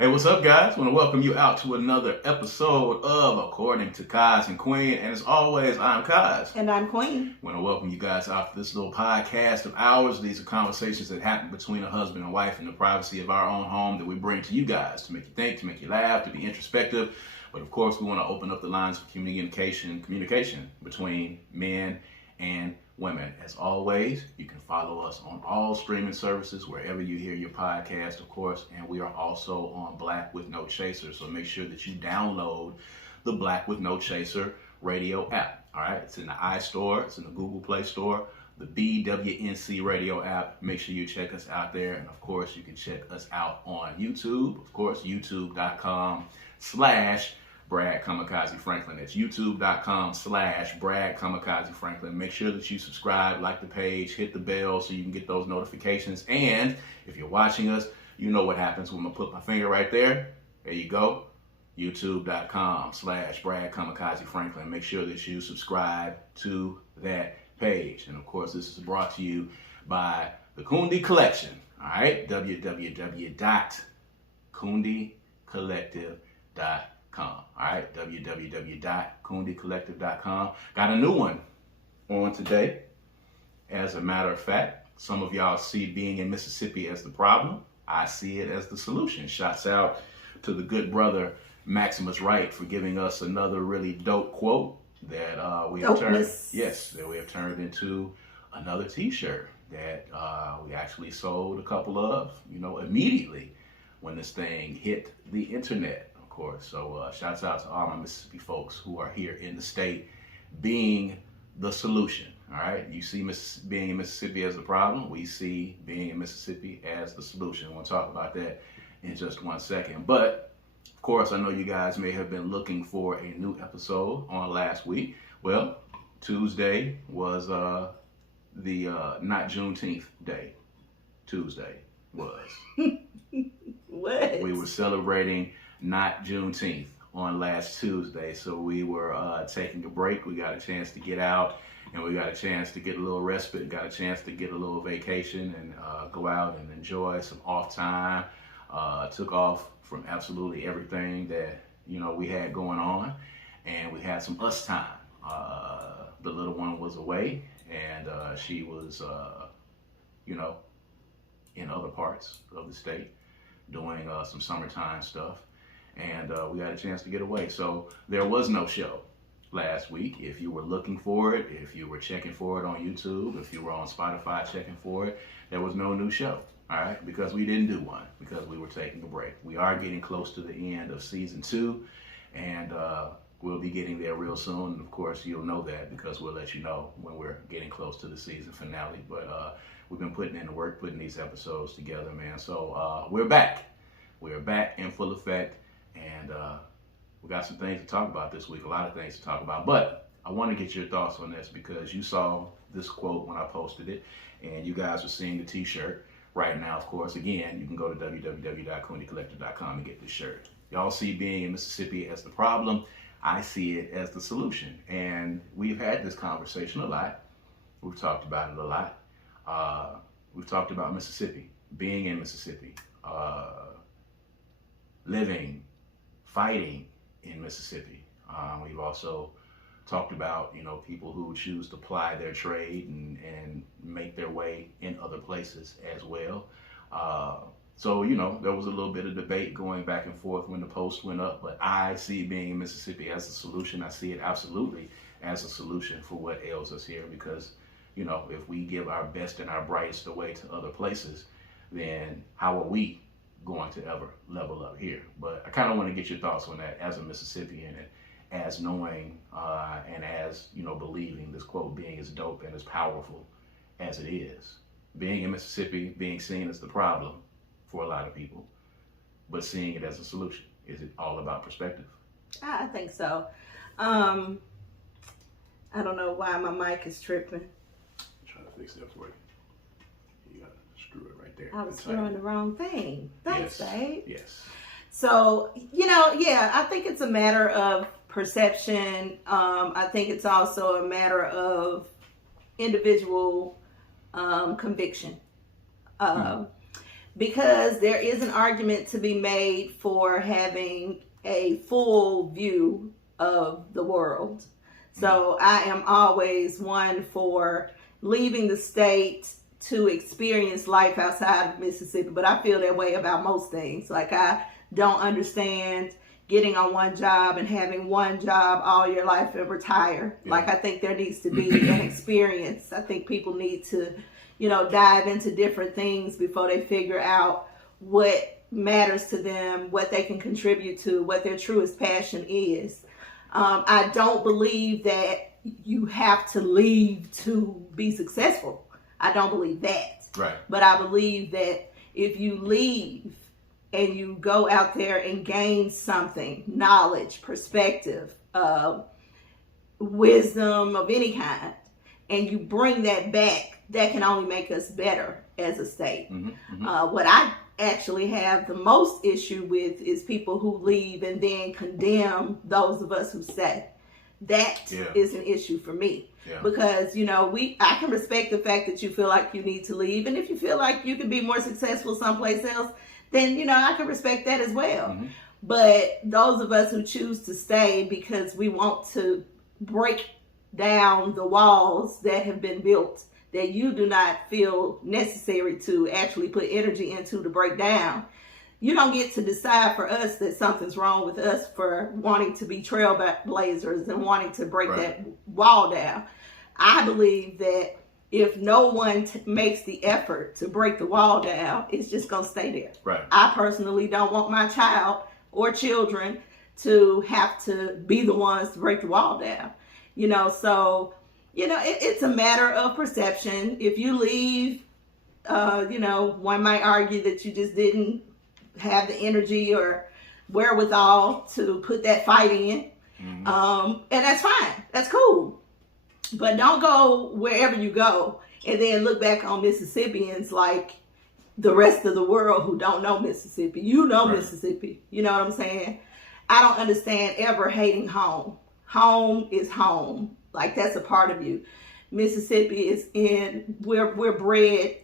Hey, what's up, guys? I want to welcome you out to another episode of According to Kaz Queen. And as always, I'm Kaz. And I'm Queen. I want to welcome you guys out to this little podcast of ours. These are conversations that happen between a husband and wife in the privacy of our own home that we bring to you guys to make you think, to make you laugh, to be introspective. But of course, we want to open up the lines of communication between men and women. As always, you can follow us on all streaming services, wherever you hear your podcast, of course, and we are also on Black with No Chaser, so make sure that you download the Black with No Chaser radio app. All right, it's in the iStore, it's in the Google Play Store, the BWNC radio app. Make sure you check us out there, and of course, you can check us out on YouTube, of course, youtube.com/Brad Kamikaze Franklin. That's youtube.com/Brad Kamikaze Franklin. Make sure that you subscribe, like the page, hit the bell so you can get those notifications. And if you're watching us, you know what happens when I put my finger right there. There you go. youtube.com/Brad Kamikaze Franklin. Make sure that you subscribe to that page. And of course, this is brought to you by the Kundi Collection. All right, www.kundicollective.com. All right, www.kundicollective.com. Got a new one on today. As a matter of fact, some of y'all see being in Mississippi as the problem. I see it as the solution. Shouts out to the good brother Maximus Wright for giving us another really dope quote that we have turned into another T-shirt that we actually sold a couple of, immediately when this thing hit the internet. So shouts out to all my Mississippi folks who are here in the state being the solution. All right, you see being in Mississippi as the problem. We see being in Mississippi as the solution. We'll talk about that in just 1 second. But of course, I know you guys may have been looking for a new episode on last week. Well, Tuesday was the not Juneteenth day. Tuesday was. What? We were celebrating not Juneteenth on last Tuesday, so we were taking a break. We got a chance to get out, and we got a chance to get a little respite, got a chance to get a little vacation and go out and enjoy some off time. Took off from absolutely everything that we had going on, and we had some us time. The little one was away, and she was in other parts of the state doing some summertime stuff. And we had a chance to get away. So there was no show last week. If you were looking for it, if you were checking for it on YouTube, if you were on Spotify checking for it, there was no new show. All right, because we didn't do one, because we were taking a break. We are getting close to the end of season 2, and we'll be getting there real soon. And of course, you'll know that because we'll let you know when we're getting close to the season finale. But we've been putting in the work, putting these episodes together, man. So we're back. We're back in full effect. And we got some things to talk about this week, a lot of things to talk about. But I want to get your thoughts on this because you saw this quote when I posted it, and you guys are seeing the T-shirt right now. Of course, again, you can go to www.kundicollective.com and get this shirt. Y'all see being in Mississippi as the problem. I see it as the solution. And we've had this conversation a lot. We've talked about it a lot. We've talked about Mississippi, being in Mississippi, living, fighting in Mississippi. We've also talked about, people who choose to ply their trade and make their way in other places as well. So, there was a little bit of debate going back and forth when the post went up, but I see being in Mississippi as a solution. I see it absolutely as a solution for what ails us here because, if we give our best and our brightest away to other places, then how are we going to ever level up here? But I kind of want to get your thoughts on that as a Mississippian and as knowing and as believing this quote being as dope and as powerful as it is. Being in Mississippi, being seen as the problem for a lot of people, but seeing it as a solution. Is it all about perspective? I think so. I don't know why my mic is tripping. I'm trying to fix that for you. You gotta screw it right there. I was screwing the wrong thing. Thanks, babe. Yes. So, I think it's a matter of perception. I think it's also a matter of individual conviction. because there is an argument to be made for having a full view of the world. So I am always one for leaving the state to experience life outside of Mississippi, but I feel that way about most things. Like, I don't understand getting on one job and having one job all your life and retire. Yeah. Like, I think there needs to be an experience. I think people need to, dive into different things before they figure out what matters to them, what they can contribute to, what their truest passion is. I don't believe that you have to leave to be successful. I don't believe that. Right. But I believe that if you leave and you go out there and gain something, knowledge, perspective, wisdom of any kind, and you bring that back, that can only make us better as a state. Mm-hmm, mm-hmm. What I actually have the most issue with is people who leave and then condemn those of us who stay. That is an issue for me. Yeah. Because, I can respect the fact that you feel like you need to leave. And if you feel like you can be more successful someplace else, then, I can respect that as well. Mm-hmm. But those of us who choose to stay because we want to break down the walls that have been built that you do not feel necessary to actually put energy into to break down, you don't get to decide for us that something's wrong with us for wanting to be trailblazers and wanting to break that wall down. I believe that if no one makes the effort to break the wall down, it's just going to stay there. Right. I personally don't want my child or children to have to be the ones to break the wall down. So, it's a matter of perception. If you leave, one might argue that you just didn't have the energy or wherewithal to put that fight in. Mm-hmm. And that's fine. That's cool. But don't go wherever you go and then look back on Mississippians like the rest of the world who don't know Mississippi. Right. Mississippi. You know what I'm saying? I don't understand ever hating home. Home is home. Like, that's a part of you. Mississippi is we're bred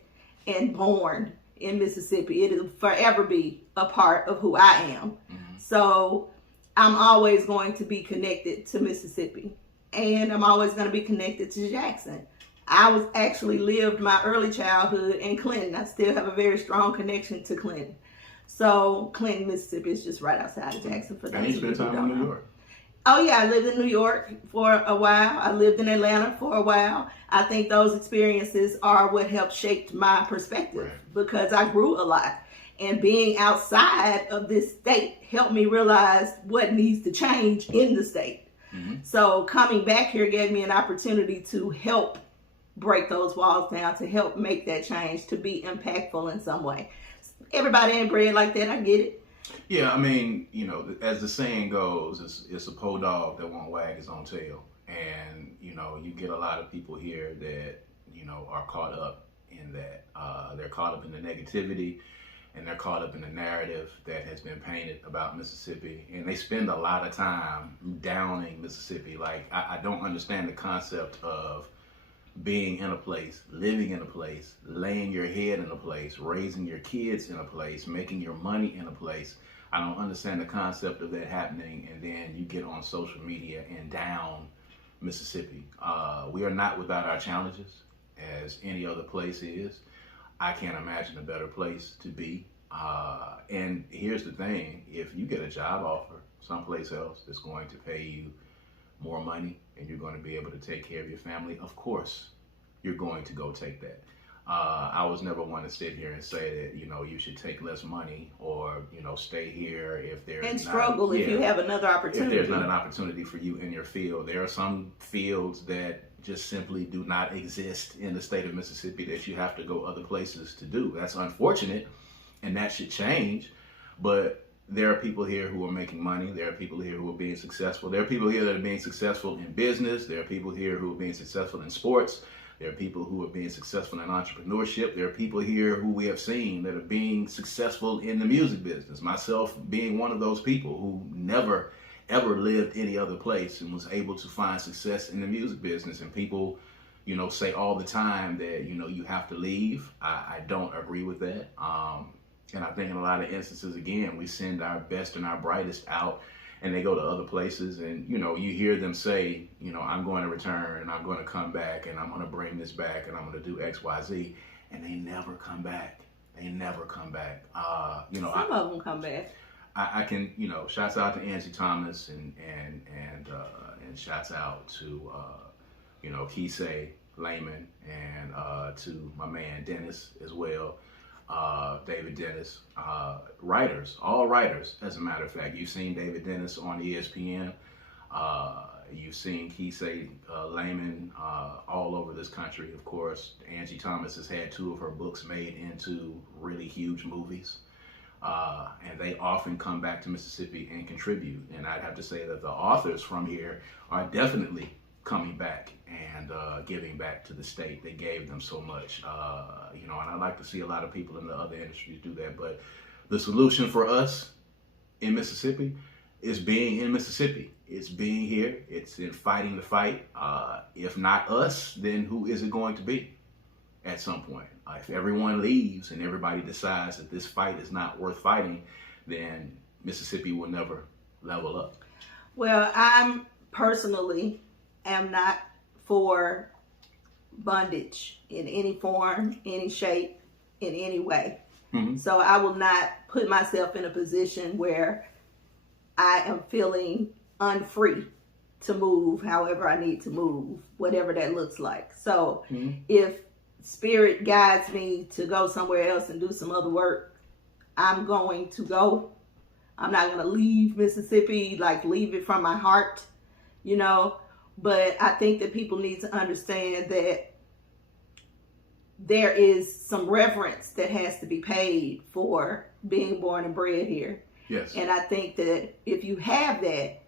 and born in Mississippi. It will forever be a part of who I am. Mm-hmm. So I'm always going to be connected to Mississippi. And I'm always going to be connected to Jackson. I was actually lived my early childhood in Clinton. I still have a very strong connection to Clinton. So Clinton, Mississippi is just right outside of Jackson. For and you spent time in New York. Oh yeah, I lived in New York for a while. I lived in Atlanta for a while. I think those experiences are what helped shape my perspective because I grew a lot. And being outside of this state helped me realize what needs to change in the state. Mm-hmm. So coming back here gave me an opportunity to help break those walls down, to help make that change, to be impactful in some way. Everybody ain't bred like that. I get it. Yeah, I mean, as the saying goes, it's a po dog that won't wag his own tail. And, you get a lot of people here that, are caught up in that. They're caught up in the negativity and they're caught up in the narrative that has been painted about Mississippi. And they spend a lot of time downing Mississippi. Like, I don't understand the concept of being in a place, living in a place, laying your head in a place, raising your kids in a place, making your money in a place. I don't understand the concept of that happening, and then you get on social media and down Mississippi. We are not without our challenges, as any other place is. I can't imagine a better place to be. And here's the thing, if you get a job offer someplace else that's going to pay you more money and you're going to be able to take care of your family, of course you're going to go take that. I was never one to sit here and say that, you should take less money or, stay here if there's and struggle if you have another opportunity. If there's not an opportunity for you in your field. There are some fields that just simply do not exist in the state of Mississippi that you have to go other places to do. That's unfortunate, and that should change. But there are people here who are making money. There are people here who are being successful. There are people here that are being successful in business. There are people here who are being successful in sports. There are people who are being successful in entrepreneurship. There are people here who we have seen that are being successful in the music business. Myself being one of those people who never, ever lived any other place and was able to find success in the music business. And people, say all the time that, you have to leave. I don't agree with that. And I think in a lot of instances, again, we send our best and our brightest out, and they go to other places, and you hear them say, I'm going to return, and I'm going to come back, and I'm going to bring this back, and I'm going to do X, Y, Z, and they never come back. They never come back. Some of them come back. I can, shouts out to Angie Thomas and shouts out to KeKe Layman, and to my man Dennis as well. David Dennis, writers, all writers, as a matter of fact. You've seen David Dennis on ESPN. You've seen KeKe Layman all over this country, of course. Angie Thomas has had 2 of her books made into really huge movies. And they often come back to Mississippi and contribute. And I'd have to say that the authors from here are definitely coming back and giving back to the state that gave them so much. And I'd like to see a lot of people in the other industries do that. But the solution for us in Mississippi is being in Mississippi. It's being here. It's in fighting the fight. If not us, then who is it going to be at some point? If everyone leaves and everybody decides that this fight is not worth fighting, then Mississippi will never level up. Well, I'm personally am not for bondage in any form, any shape, in any way. Mm-hmm. So I will not put myself in a position where I am feeling unfree to move however I need to move, whatever that looks like. So if spirit guides me to go somewhere else and do some other work, I'm going to go. I'm not going to leave Mississippi, like leave it from my heart, But I think that people need to understand that there is some reverence that has to be paid for being born and bred here. Yes. And I think that if you have that,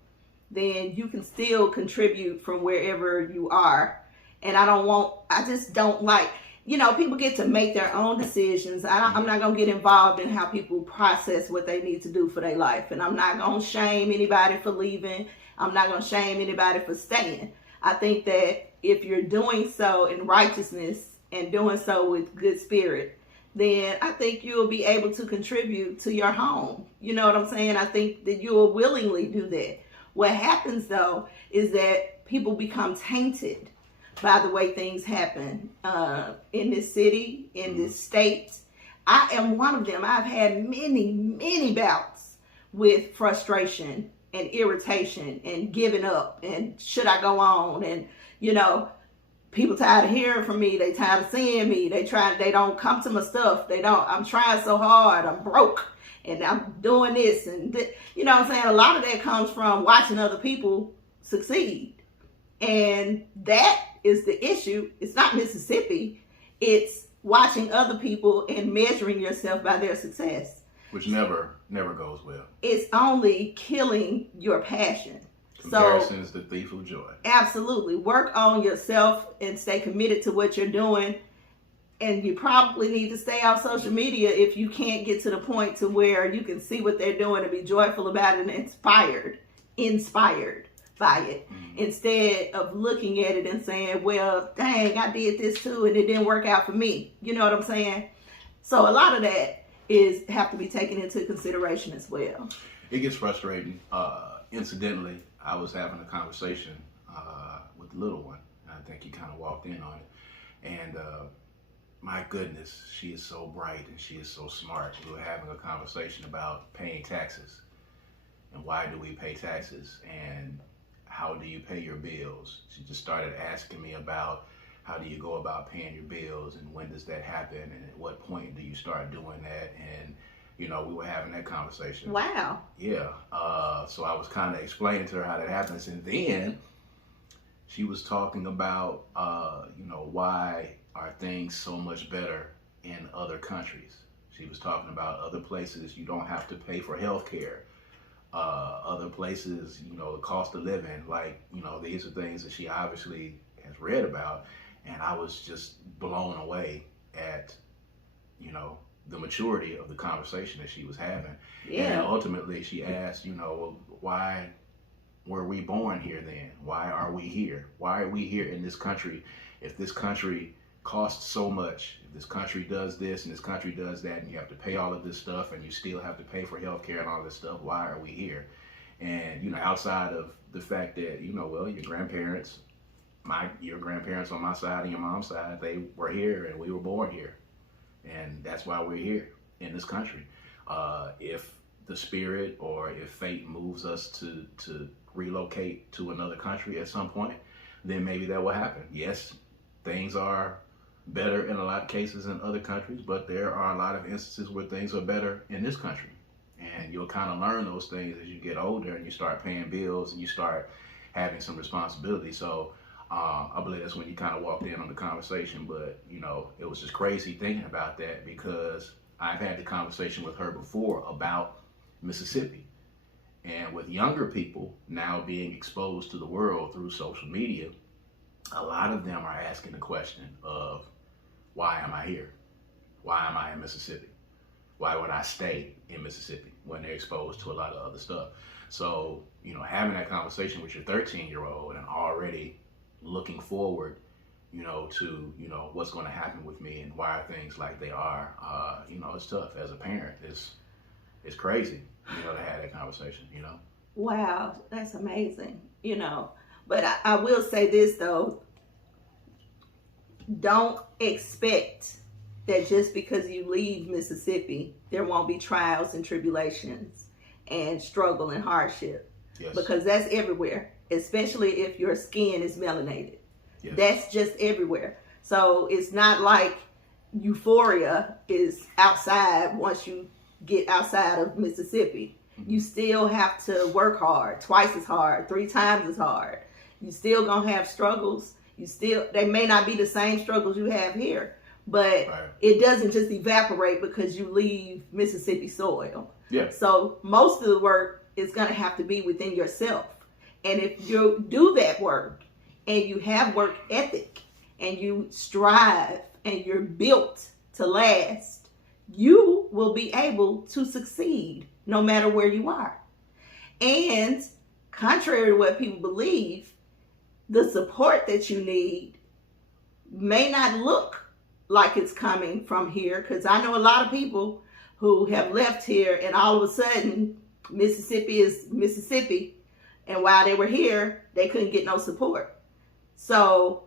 then you can still contribute from wherever you are. And I just don't like, people get to make their own decisions. I'm not going to get involved in how people process what they need to do for their life. And I'm not going to shame anybody for leaving. I'm not going to shame anybody for staying. I think that if you're doing so in righteousness and doing so with good spirit, then I think you'll be able to contribute to your home. You know what I'm saying? I think that you will willingly do that. What happens, though, is that people become tainted by the way things happen in this city, in this state. I am one of them. I've had many, many bouts with frustration and irritation and giving up and should I go on, and people tired of hearing from me, they tired of seeing me, they don't come to my stuff, I'm trying so hard, I'm broke and I'm doing this and what I'm saying. A lot of that comes from watching other people succeed, and that is the issue. It's not Mississippi, it's watching other people and measuring yourself by their success, which never goes well. It's only killing your passion. Comparison is the thief of joy. Absolutely. Work on yourself and stay committed to what you're doing. And you probably need to stay off social media if you can't get to the point to where you can see what they're doing and be joyful about it and inspired by it. Mm-hmm. Instead of looking at it and saying, well, dang, I did this too and it didn't work out for me. You know what I'm saying? So a lot of that have to be taken into consideration as well. It gets frustrating. Incidentally, I was having a conversation with the little one. I think he kind of walked in on it. And my goodness, she is so bright and she is so smart. We were having a conversation about paying taxes. And why do we pay taxes? And how do you pay your bills? She just started asking me about how do you go about paying your bills and when does that happen and at what point do you start doing that? And we were having that conversation. Wow. Yeah. So I was kind of explaining to her how that happens. And then she was talking about, why are things so much better in other countries? She was talking about other places you don't have to pay for health care. Other places, the cost of living. These are things that she obviously has read about. And I was just blown away at, the maturity of the conversation that she was having. Yeah. And ultimately she asked, why were we born here then? Why are we here? Why are we here in this country if this country costs so much. If this country does this and this country does that, and you have to pay all of this stuff, and you still have to pay for healthcare and all this stuff, why are we here? And, you know, outside of the fact that, you know, well, your grandparents on my side and your mom's side, they were here and we were born here. And that's why we're here in this country. If the spirit or if fate moves us to relocate to another country at some point, then maybe that will happen. Yes, things are better in a lot of cases in other countries, but there are a lot of instances where things are better in this country. And you'll kind of learn those things as you get older and you start paying bills and you start having some responsibility. So I believe that's when you kind of walked in on the conversation. But, you know, it was just crazy thinking about that, because I've had the conversation with her before about Mississippi. And with younger people now being exposed to the world through social media, a lot of them are asking the question of, why am I here? Why am I in Mississippi? Why would I stay in Mississippi when they're exposed to a lot of other stuff? So, you know, having that conversation with your 13-year-old and already looking forward, you know, to, you know, what's going to happen with me and why are things like they are, you know, it's tough as a parent. It's crazy, you know, to have that conversation, you know. Wow, that's amazing, you know. But I will say this, though. Don't expect that just because you leave Mississippi, there won't be trials and tribulations and struggle and hardship. Yes. Because that's everywhere, especially if your skin is melanated. Yes. That's just everywhere. So it's not like euphoria is outside once you get outside of Mississippi. Mm-hmm. You still have to work hard, twice as hard, 3 times as hard. You still gonna have struggles. They may not be the same struggles you have here, but right. It doesn't just evaporate because you leave Mississippi soil. Yeah. So most of the work is gonna have to be within yourself. And if you do that work and you have work ethic and you strive and you're built to last, you will be able to succeed no matter where you are. And contrary to what people believe, the support that you need may not look like it's coming from here, because I know a lot of people who have left here and all of a sudden Mississippi is Mississippi, and while they were here they couldn't get no support. So,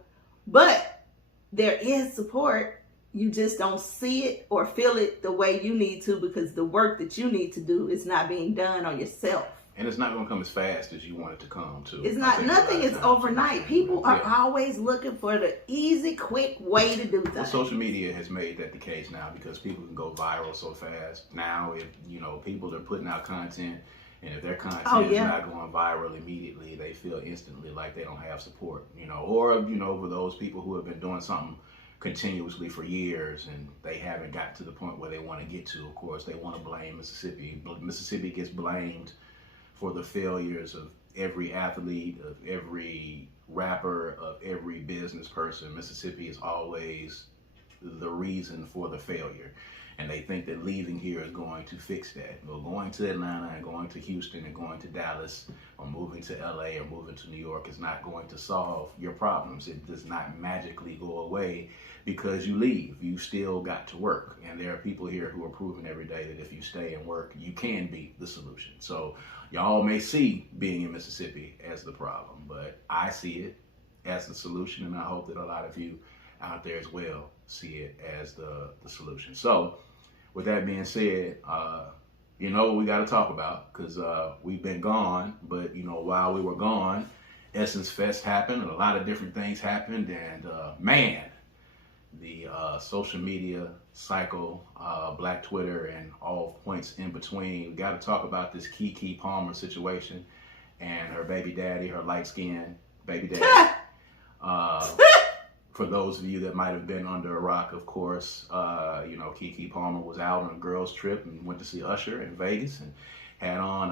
but there is support, you just don't see it or feel it the way you need to, because the work that you need to do is not being done on yourself. And it's not going to come as fast as you want it to come, too. It's not. Nothing is overnight. People are always looking for the easy, quick way to do things. Well, social media has made that the case now, because people can go viral so fast. Now, if, you know, people are putting out content, and if their content is not going viral immediately, they feel instantly like they don't have support, you know. Or, you know, for those people who have been doing something continuously for years and they haven't got to the point where they want to get to, of course, they want to blame Mississippi. Mississippi gets blamed for the failures of every athlete, of every rapper, of every business person. Mississippi is always the reason for the failure. And they think that leaving here is going to fix that. Well, going to Atlanta and going to Houston and going to Dallas or moving to LA or moving to New York is not going to solve your problems. It does not magically go away because you leave. You still got to work. And there are people here who are proving every day that if you stay and work, you can be the solution. So y'all may see being in Mississippi as the problem, but I see it as the solution, and I hope that a lot of you out there as well see it as the solution. So with that being said, you know what we got to talk about, because we've been gone, but you know, while we were gone, Essence Fest happened and a lot of different things happened, and man, the social media cycle, Black Twitter and all points in between, we got to talk about this KeKe Palmer situation and her baby daddy, her light-skinned baby daddy. For those of you that might have been under a rock, of course, you know, KeKe Palmer was out on a girls' trip and went to see Usher in Vegas and had on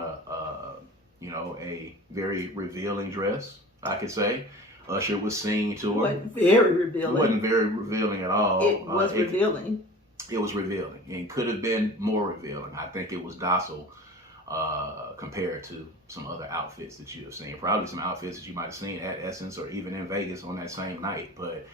you know, a very revealing dress, I could say. Usher was singing to her. It wasn't very revealing. It wasn't very revealing at all. It was revealing. It was revealing, and could have been more revealing. I think it was docile compared to some other outfits that you have seen. Probably some outfits that you might have seen at Essence or even in Vegas on that same night. But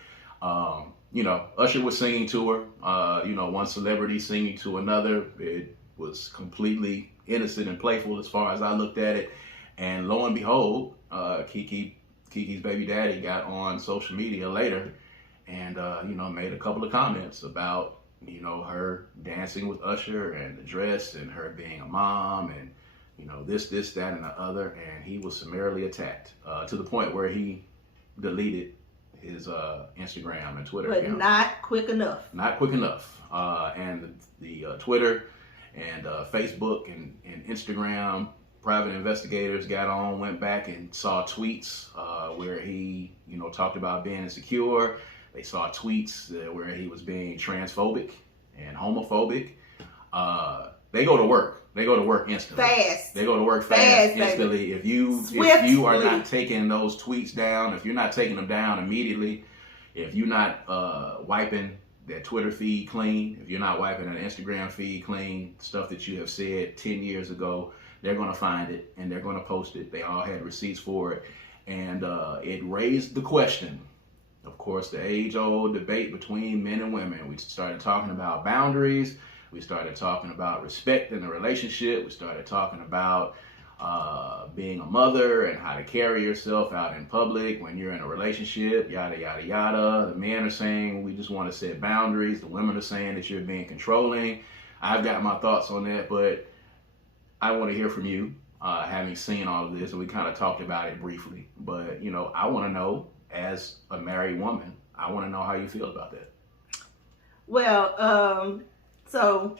Usher was singing to her. One celebrity singing to another. It was completely innocent and playful as far as I looked at it. And lo and behold, KeKe's baby daddy got on social media later and, made a couple of comments about, her dancing with Usher and the dress and her being a mom and, this, that, and the other. And he was summarily attacked to the point where he deleted his Instagram and Twitter but accounts. Not quick enough. Not quick enough. And the Twitter and Facebook and Instagram private investigators got on, went back and saw tweets where he, talked about being insecure. They saw tweets where he was being transphobic and homophobic. They go to work. They go to work instantly. Fast. They go to work fast instantly. Baby. If you are not taking those tweets down, if you're not taking them down immediately, if you're not wiping that Twitter feed clean, if you're not wiping an Instagram feed clean, stuff that you have said 10 years ago, they're going to find it and they're going to post it. They all had receipts for it. And it raised the question, of course, the age-old debate between men and women. We started talking about boundaries. We started talking about respect in the relationship. We started talking about being a mother and how to carry yourself out in public when you're in a relationship, yada, yada, yada. The men are saying we just want to set boundaries. The women are saying that you're being controlling. I've got my thoughts on that, but I want to hear from you, having seen all of this, and we kind of talked about it briefly. But, I want to know, as a married woman, I want to know how you feel about that. Well, so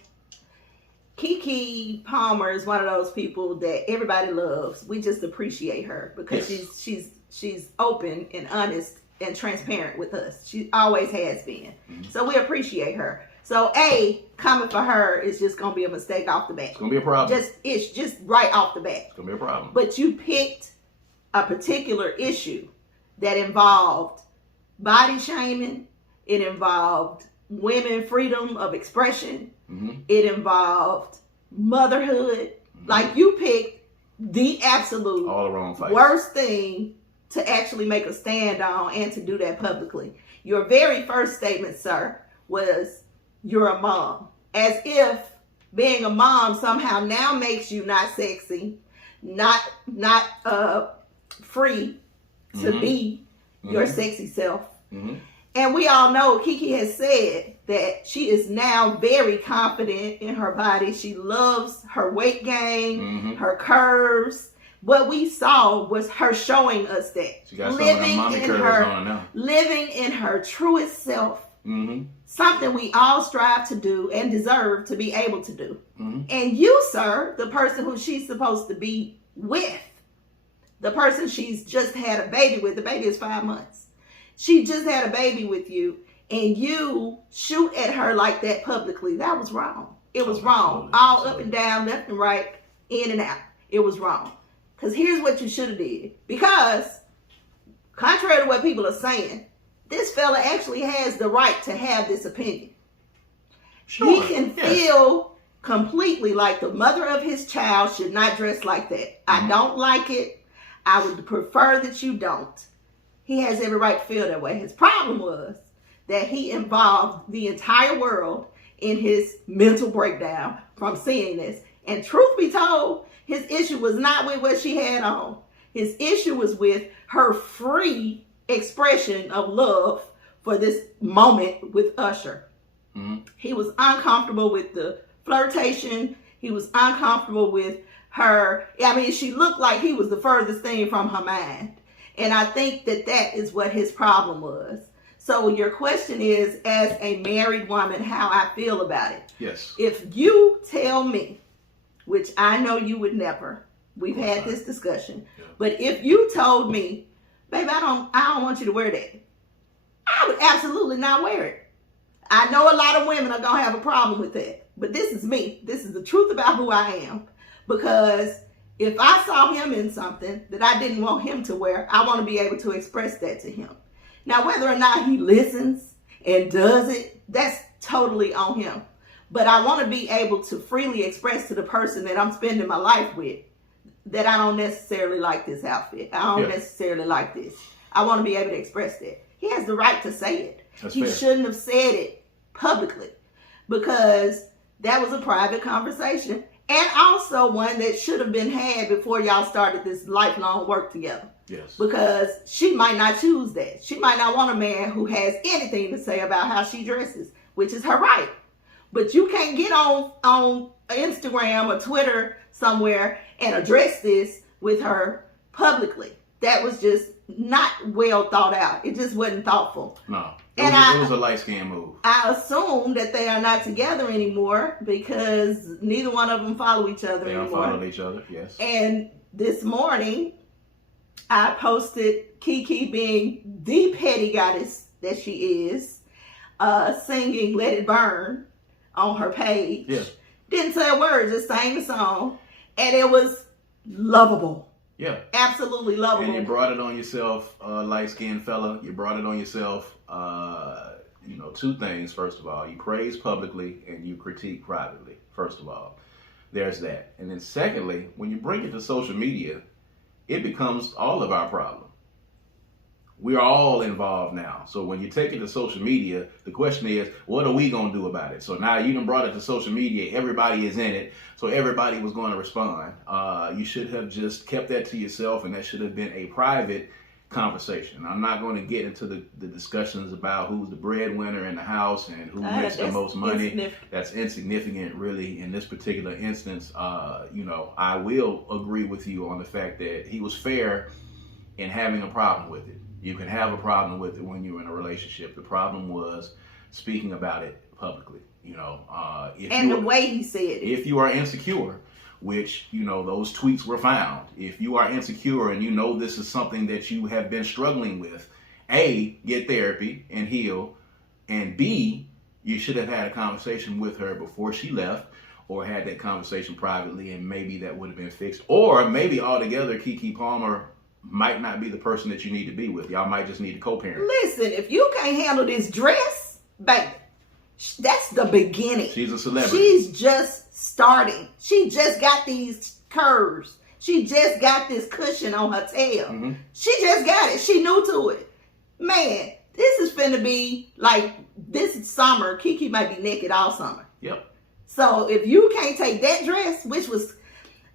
KeKe Palmer is one of those people that everybody loves. We just appreciate her because yes. she's open and honest and transparent with us. She always has been. Mm-hmm. So we appreciate her. So coming for her is just gonna be a mistake off the bat. It's gonna be a problem. It's just right off the bat. It's gonna be a problem. But you picked a particular issue that involved body shaming. It involved women freedom of expression. Mm-hmm. It involved motherhood. Mm-hmm. Like, you picked the absolute all the wrong fights. Worst thing to actually make a stand on and to do that publicly. Your very first statement, sir, was you're a mom. As if being a mom somehow now makes you not sexy, not free to mm-hmm. be mm-hmm. your sexy self. Mm-hmm. And we all know KeKe has said that she is now very confident in her body. She loves her weight gain, mm-hmm. her curves. What we saw was her showing us that. She got some of them mommy curves on now. Living in her truest self. Mm-hmm. Something we all strive to do and deserve to be able to do. Mm-hmm. And you, sir, the person who she's supposed to be with, the person she's just had a baby with, the baby is 5 months. She just had a baby with you, and you shoot at her like that publicly. That was wrong. It was wrong. All up and down, left and right, in and out. It was wrong. Because here's what you should have did. Because, contrary to what people are saying, this fella actually has the right to have this opinion. Sure. He can feel completely like the mother of his child should not dress like that. Mm-hmm. I don't like it. I would prefer that you don't. He has every right to feel that way. His problem was that he involved the entire world in his mental breakdown from seeing this. And truth be told, his issue was not with what she had on. His issue was with her free expression of love for this moment with Usher. Mm-hmm. He was uncomfortable with the flirtation. He was uncomfortable with her. I mean, she looked like he was the furthest thing from her mind. And I think that that is what his problem was. So your question is, as a married woman, how I feel about it. Yes. If you tell me, which I know you would never, we've had this discussion, but if you told me, baby, I don't want you to wear that, I would absolutely not wear it. I know a lot of women are going to have a problem with that, but this is me. This is the truth about who I am. Because if I saw him in something that I didn't want him to wear, I want to be able to express that to him. Now, whether or not he listens and does it, that's totally on him. But I want to be able to freely express to the person that I'm spending my life with that I don't necessarily like this outfit. I don't necessarily like this. I want to be able to express that. He has the right to say it. That's he fair. shouldn't have said it publicly, because that was a private conversation, and also one that should have been had before y'all started this lifelong work together. Yes. Because she might not choose that. She might not want a man who has anything to say about how she dresses, which is her right. But you can't get on Instagram or Twitter somewhere and address this with her publicly. That was just not well thought out. It just wasn't thoughtful. No. It was a light-skinned move. I assume that they are not together anymore because neither one of them follow each other anymore. They unfollowed each other, yes. And this morning, I posted KeKe, being the petty goddess that she is, singing Let It Burn on her page. Yeah. Didn't say a word, just sang the song. And it was lovable. Yeah. Absolutely lovable. And you brought it on yourself, light-skinned fella. You brought it on yourself. Two things, first of all. You praise publicly and you critique privately, first of all. There's that. And then secondly, when you bring it to social media, it becomes all of our problem. We are all involved now. So when you take it to social media, the question is, what are we going to do about it? So now you done brought it to social media. Everybody is in it. So everybody was going to respond. You should have just kept that to yourself, and that should have been a private conversation. I'm not going to get into the discussions about who's the breadwinner in the house and who makes the most money. That's insignificant, really, in this particular instance. I will agree with you on the fact that he was fair in having a problem with it. You can have a problem with it when you're in a relationship. The problem was speaking about it publicly. The way he said it. If you are insecure, which, those tweets were found. If you are insecure and you know this is something that you have been struggling with, A, get therapy and heal, and B, you should have had a conversation with her before she left, or had that conversation privately, and maybe that would have been fixed. Or maybe altogether, KeKe Palmer might not be the person that you need to be with. Y'all might just need to co-parent. Listen, if you can't handle this dress, baby, that's the beginning. She's a celebrity. She's just starting. She just got these curves. She just got this cushion on her tail. Mm-hmm. She just got it. She new to it. Man, this is finna be like this summer. KeKe might be naked all summer. Yep. So if you can't take that dress, which was,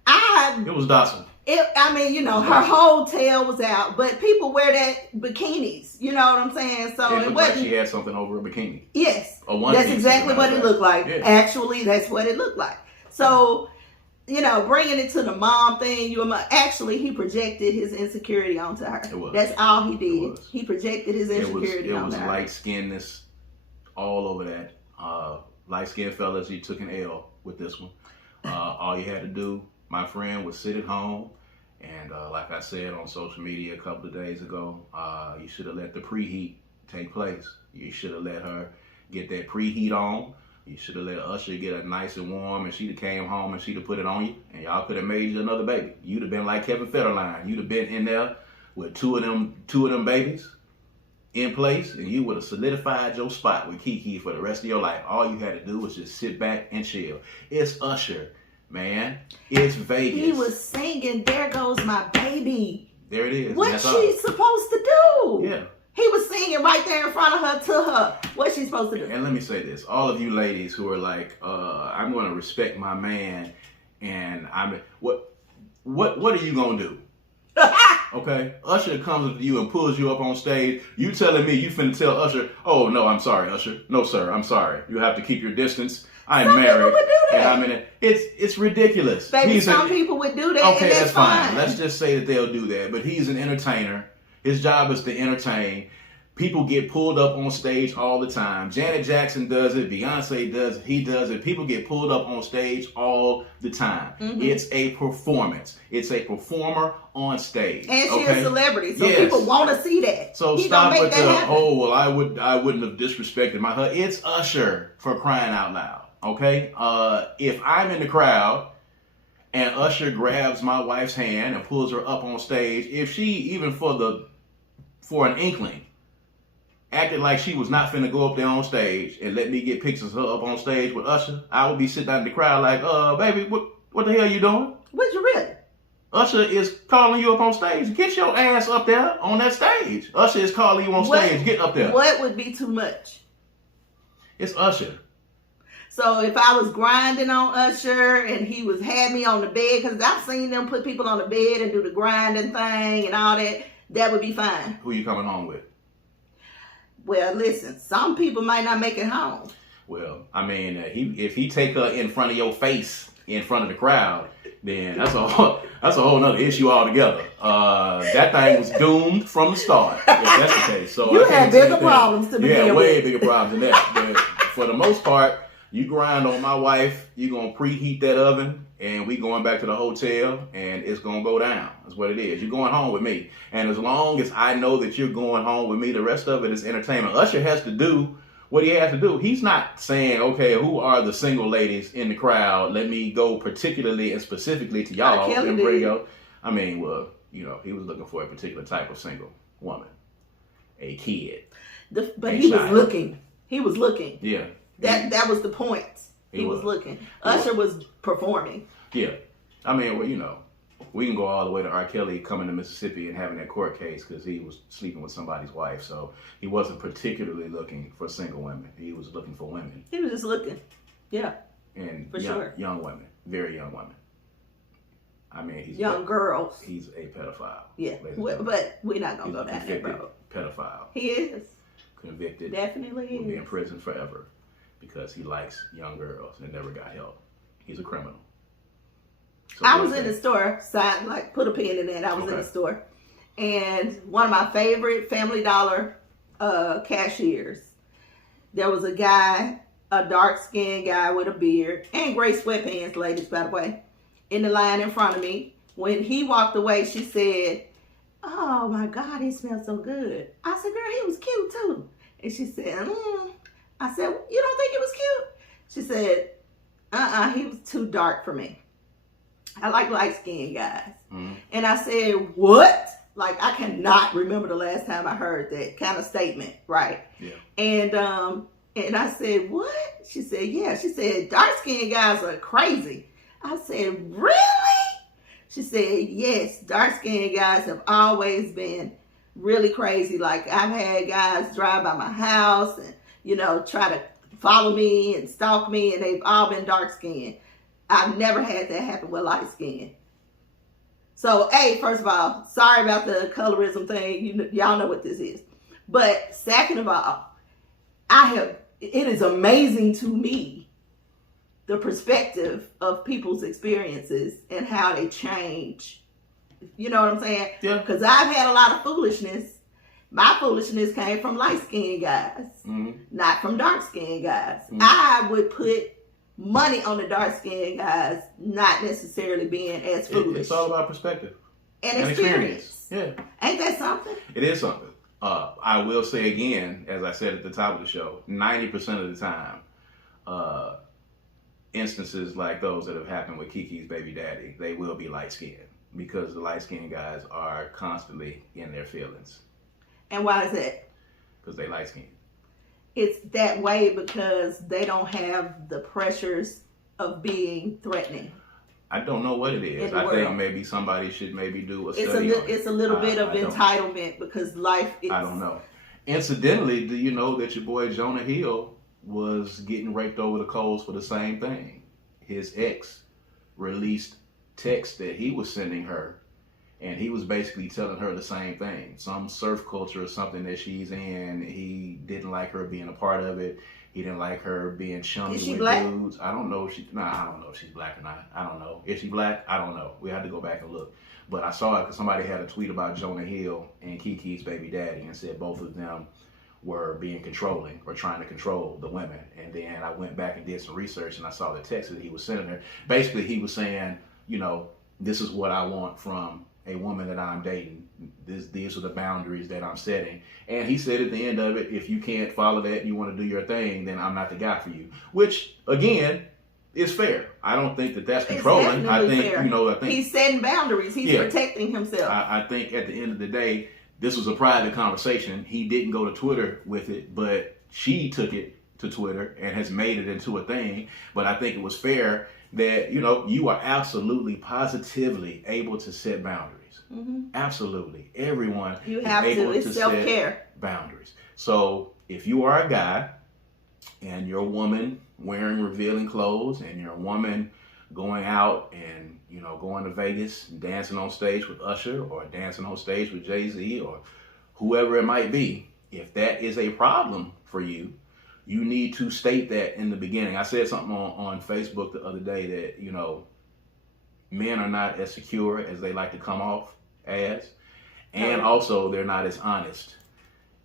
it was docile. Her whole tail was out, but people wear that bikinis. You know what I'm saying? So it looked like she had something over a bikini. Yes, Or that's exactly what it looked like. Yeah. Actually, that's what it looked like. So, bringing it to the mom thing, actually he projected his insecurity onto her. It was. That's all he did. He projected his insecurity onto her. It was light-skinnedness all over that. Light-skinned fellas, you took an L with this one. All you had to do, my friend, was sit at home. And like I said on social media a couple of days ago, you should have let the preheat take place. You should have let her get that preheat on. You should have let Usher get it nice and warm, and she'd have came home and she'd have put it on you, and y'all could have made you another baby. You'd have been like Kevin Federline. You'd have been in there with two of them babies in place, and you would have solidified your spot with KeKe for the rest of your life. All you had to do was just sit back and chill. It's Usher. Man, it's Vegas. He was singing, "There Goes My Baby." There it is. What's she supposed to do? Yeah. He was singing right there in front of her to her. What's she supposed to do? And let me say this. All of you ladies who are like, I'm going to respect my man, and what are you going to do? Okay? Usher comes up to you and pulls you up on stage. You telling me you finna tell Usher, "Oh, no, I'm sorry, Usher. No, sir, I'm sorry. You have to keep your distance. I'm married." People would do that. And I'm in it. It's ridiculous. Baby, some people would do that. Okay, and that's fine. Let's just say that they'll do that. But he's an entertainer. His job is to entertain. People get pulled up on stage all the time. Janet Jackson does it. Beyonce does it. He does it. People get pulled up on stage all the time. Mm-hmm. It's a performance. It's a performer on stage. And she's a celebrity, so people want to see that. So stop with the, I wouldn't have disrespected my husband. It's Usher, for crying out loud. Okay? If I'm in the crowd and Usher grabs my wife's hand and pulls her up on stage, if she, even for an inkling, acted like she was not finna go up there on stage and let me get pictures of her up on stage with Usher, I would be sitting out in the crowd like, baby, what the hell you doing? Would you really? Usher is calling you up on stage. Get your ass up there on that stage. Usher is calling you on stage. Get up there. What would be too much? It's Usher. So if I was grinding on Usher and he had me on the bed, because I've seen them put people on the bed and do the grinding thing and all that, that would be fine. Who you coming home with? Well, listen, some people might not make it home. Well, I mean, if he take her in front of your face, in front of the crowd, then that's a whole nother issue altogether. That thing was doomed from the start, if that's the case. So you had bigger problems to begin with. Yeah, way bigger problems than that. But for the most part, you grind on my wife, you're going to preheat that oven, and we going back to the hotel, and it's going to go down. That's what it is. You're going home with me. And as long as I know that you're going home with me, the rest of it is entertainment. Usher has to do what he has to do. He's not saying, okay, who are the single ladies in the crowd? Let me go particularly and specifically to y'all. And bring out. I mean, well, he was looking for a particular type of single woman. A kid. But he was looking. He was looking. Yeah. That was the point. He was looking. Usher was performing. Yeah. I mean, well, we can go all the way to R. Kelly coming to Mississippi and having that court case because he was sleeping with somebody's wife. So he wasn't particularly looking for single women. He was looking for women. He was just looking. Yeah. And for sure. Young women. Very young women. I mean, he's young girls. He's a pedophile. Yeah. But we're not going to go down that road. Pedophile. He is. Convicted. Definitely is. Will be in prison forever because he likes young girls and never got help. He's a criminal. So I was in the store, put a pin in that. I was in the store. And one of my favorite Family Dollar cashiers, there was a guy, a dark-skinned guy with a beard and gray sweatpants, ladies, by the way, in the line in front of me. When he walked away, she said, "Oh my God, he smells so good." I said, "Girl, he was cute too." And she said, I said, "You don't think he was cute?" She said, he was too dark for me. I like light-skinned guys. Mm-hmm. And I said, "What?" Like, I cannot remember the last time I heard that kind of statement, right? Yeah. And I said, "What?" She said, "Yeah." She said, "Dark-skinned guys are crazy." I said, "Really?" She said, "Yes, dark-skinned guys have always been really crazy. Like, I've had guys drive by my house and, try to follow me and stalk me, and they've all been dark-skinned. I've never had that happen with light-skinned." So, first of all, sorry about the colorism thing. Y'all know what this is. But second of all, it is amazing to me the perspective of people's experiences and how they change. You know what I'm saying? Yeah. Because I've had a lot of foolishness. My foolishness came from light-skinned guys, not from dark-skinned guys. I would put money on the dark-skinned guys not necessarily being as foolish. It's all about perspective. And experience. Yeah. Ain't that something? It is something. I will say again, as I said at the top of the show, 90% of the time, instances like those that have happened with KeKe's baby daddy, they will be light-skinned because the light-skinned guys are constantly in their feelings. And why is that? Because they light-skinned. It's that way because they don't have the pressures of being threatening. I don't know what it is. I think maybe somebody should do a study on it. It's a little bit of entitlement because life is... I don't know. Incidentally, do you know that your boy Jonah Hill was getting raked over the coals for the same thing? His ex released texts that he was sending her, and he was basically telling her the same thing. Some surf culture or something that she's in, he didn't like her being a part of it. He didn't like her being chummy with black? Dudes. I don't know if she's black or not. I don't know. Is she black? I don't know. We had to go back and look. But I saw it because somebody had a tweet about Jonah Hill and KeKe's baby daddy and said both of them were being controlling or trying to control the women. And then I went back and did some research and I saw the text that he was sending her. Basically, he was saying, this is what I want from a woman that I'm dating. These are the boundaries that I'm setting. And he said at the end of it, if you can't follow that and you want to do your thing, then I'm not the guy for you. Which, again, is fair. I don't think that that's controlling. I think, fair. I think he's setting boundaries. He's protecting himself. I think at the end of the day, this was a private conversation. He didn't go to Twitter with it, but she took it to Twitter and has made it into a thing. But I think it was fair that, you know, you are absolutely, positively able to set boundaries. Absolutely. Everyone you have is able to. It's self-care. set boundaries. So if you are a guy and your woman wearing revealing clothes and your woman going out and, you know, going to Vegas and dancing on stage with Usher or dancing on stage with Jay-Z or whoever it might be, if that is a problem for you, you need to state that in the beginning. I said something on Facebook the other day that, you know, men are not as secure as they like to come off as, and also they're not as honest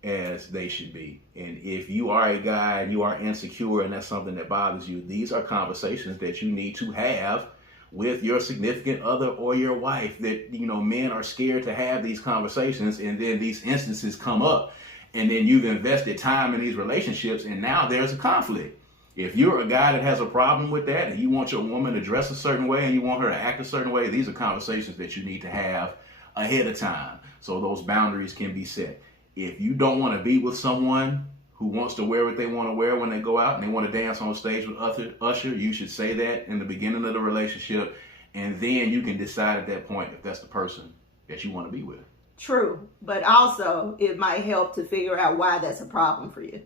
as they should be. And if you are a guy and you are insecure and that's something that bothers you, these are conversations that you need to have with your significant other or your wife. That, you know, men are scared to have these conversations, and then these instances come up, and then you've invested time in these relationships, and now there's a conflict. If you're a guy that has a problem with that and you want your woman to dress a certain way and you want her to act a certain way, these are conversations that you need to have ahead of time so those boundaries can be set. If you don't want to be with someone who wants to wear what they want to wear when they go out and they want to dance on stage with Usher, you should say that in the beginning of the relationship, and then you can decide at that point if that's the person that you want to be with. True, but also it might help to figure out why that's a problem for you.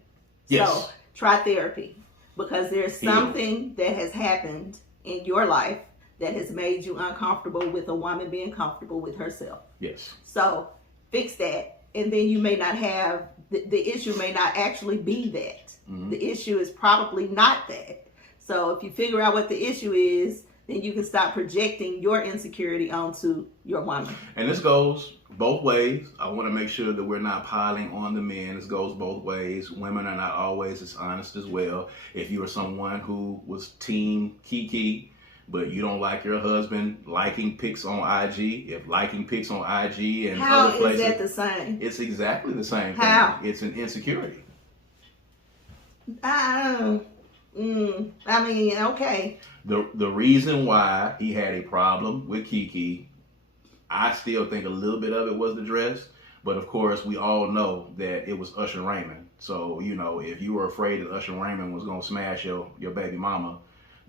Yes. So try therapy, because there's something that has happened in your life that has made you uncomfortable with a woman being comfortable with herself. Yes. So fix that, and then you may not have, the issue may not actually be that. The issue is probably not that. So if you figure out what the issue is, then you can stop projecting your insecurity onto your woman. And this goes both ways. I want to make sure that we're not piling on the men. This goes both ways. Women are not always as honest as well. If you are someone who was team KeKe, but you don't like your husband liking pics on IG, if liking pics on IG and other places. How is that the same? It's exactly the same thing. How? It's an insecurity. I mean, okay. The reason why he had a problem with KeKe, I still think a little bit of it was the dress, but of course we all know that it was Usher Raymond. So, you know, if you were afraid that Usher Raymond was going to smash your baby mama,